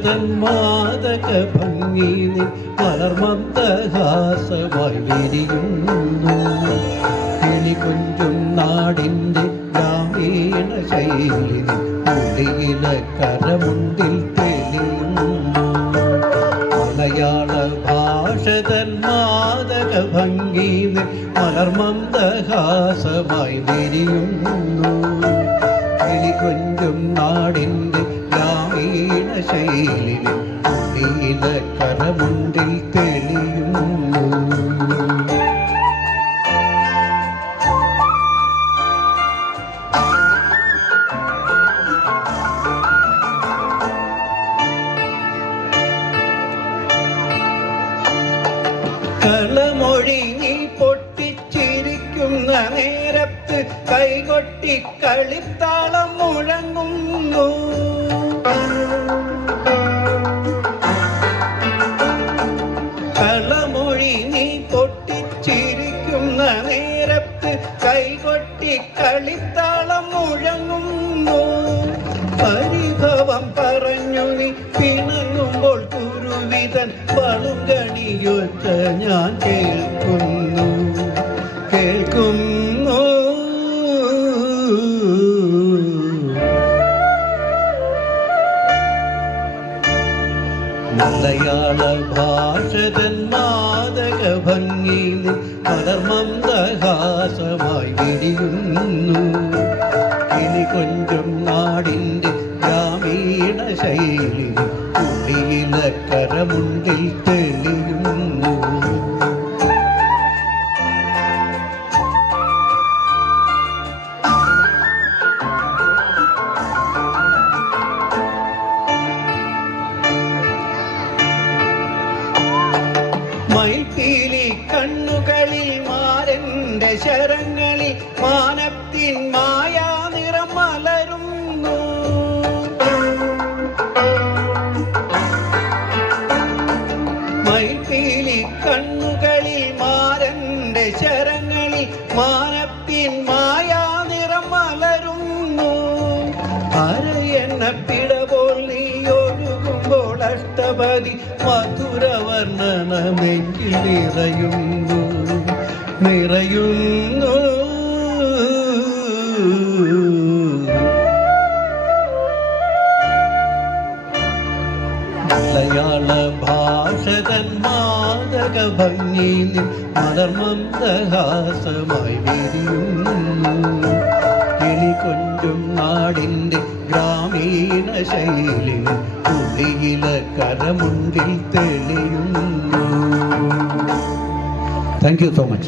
ഭാഷതൻ മാദക ഭംഗി മലർമന്ദഹാസമായി വിരിയുന്നു. കിളി കൊഞ്ചും നാടിൻ്റെ ഗ്രാമീണ ശൈലി ഉള്ളിയില കരമുണ്ടിൽ തെളിയുന്നു. മലയാള ഭാഷതൻ മാദക ഭംഗി മലർമന്ദഹാസമായി വിരിയുന്നു. കിളി കൊഞ്ചും നാടിൻ്റെ ഗ്രാമീണ ശൈലി ഉള്ളിയില കരമുണ്ടിൽ തെളിയുന്നു. കളമൊഴി നീ പൊട്ടിച്ചിരിക്കുന്ന നേരത്ത് കൈകൊട്ടി കളിത്താളം മുഴങ്ങുന്നു. കളമൊഴി നീ പൊട്ടിച്ചിരിക്കുന്ന നേരത്ത് കൈകൊട്ടി കളിത്താളം മുഴങ്ങുന്നു. പരിഭവം പറഞ്ഞു നീ പിണങ്ങുമ്പോൾ കുരുവിതൻ പളുങ്കണിയൊച്ച ഞാൻ കേൾക്കുന്നു. മലയാള ഭാഷതൻ മാദക ഭംഗി മലർമന്ദഹാസമായി വിരിയുന്നു. കിളി കൊഞ്ചും നാടിൻ്റെ ഗ്രാമീണ ശൈലി ഉള്ളിയില കരമുണ്ടിൽ തെളിയുന്നു. മയിൽപ്പീലി കണ്ണുകളിൽ മാരന്റെ ശരങ്ങളിൽ മാനത്തിൻ മായാ നിറം മലരുന്നു. മയിൽപ്പീലി കണ്ണുകളിൽ മാരന്റെ ശരങ്ങളിൽ മാനത്തിൻ മായാ നിറം മലരുന്നു. അരയെണ്ണ പിടപോൽ നീ ഒഴുകുമ്പോൾ അഷ്ടപതി മധുരവർണ്ണനമെങ്കിൽ നിറയുന്നു. മലയാള ഭാഷതൻ മാദക ഭംഗി മലർമന്ദഹാസമായി വിരിയുന്നു. കിളി കൊഞ്ചും നാടിൻ്റെ ഗ്രാമീണ ശൈലി ഉള്ളിയില കരമുണ്ടിൽ തെളിയുന്നു. Thank you so much.